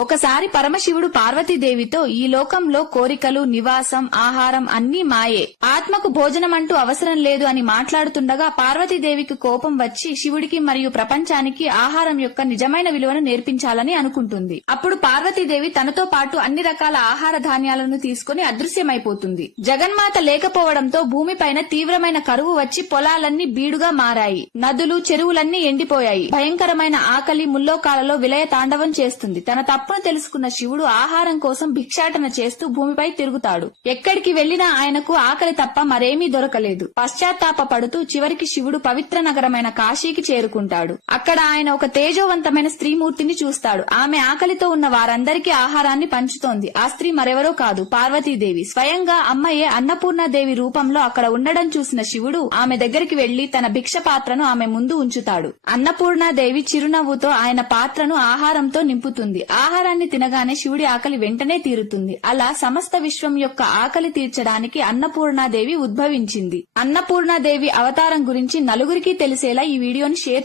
ఒకసారి పరమశివుడు పార్వతీదేవితో ఈ లోకంలో కోరికలు, నివాసం, ఆహారం అన్నీ మాయే, ఆత్మకు భోజనం అంటూ అవసరం లేదు అని మాట్లాడుతుండగా పార్వతీదేవికి కోపం వచ్చి శివుడికి మరియు ప్రపంచానికి ఆహారం యొక్క నిజమైన విలువను నేర్పించాలని అనుకుంటుంది. అప్పుడు పార్వతీదేవి తనతో పాటు అన్ని రకాల ఆహార ధాన్యాలను తీసుకుని అదృశ్యమైపోతుంది. జగన్మాత లేకపోవడంతో భూమిపైన తీవ్రమైన కరువు వచ్చి పొలాలన్నీ బీడుగా మారాయి. నదులు, చెరువులన్నీ ఎండిపోయాయి. భయంకరమైన ఆకలి ముల్లోకాలలో విలయ తాండవం చేస్తుంది. తన తప్పును తెలుసుకున్న శివుడు ఆహారం కోసం భిక్షాటన చేస్తూ భూమిపై తిరుగుతాడు. ఎక్కడికి వెళ్లినా ఆయనకు ఆకలి తప్ప మరేమీ దొరకలేదు. పశ్చాత్తాప పడుతూ చివరికి శివుడు పవిత్ర నగరమైన కాశీకి చేరుకుంటాడు. అక్కడ ఆయన ఒక తేజోవంతమైన స్త్రీమూర్తిని చూస్తాడు. ఆమె ఆకలితో ఉన్న వారందరికీ ఆహారాన్ని పంచుతోంది. ఆ స్త్రీ మరెవరో కాదు, పార్వతీదేవి. స్వయంగా అమ్మయే అన్నపూర్ణాదేవి రూపంలో అక్కడ ఉండడం చూసిన శివుడు ఆమె దగ్గరికి వెళ్లి తన భిక్ష పాత్రను ఆమె ముందు ఉంచుతాడు. అన్నపూర్ణాదేవి చిరునవ్వుతో ఆయన పాత్రను ఆహారంతో నింపుతుంది. ఆహారాన్ని తినగానే శివుడి ఆకలి వెంటనే తీరుతుంది. అలా సమస్త విశ్వం యొక్క ఆకలి తీర్చడానికి అన్నపూర్ణాదేవి ఉద్భవించింది. అన్నపూర్ణాదేవి అవతారం గురించి నలుగురికి తెలిసేలా ఈ వీడియోని షేర్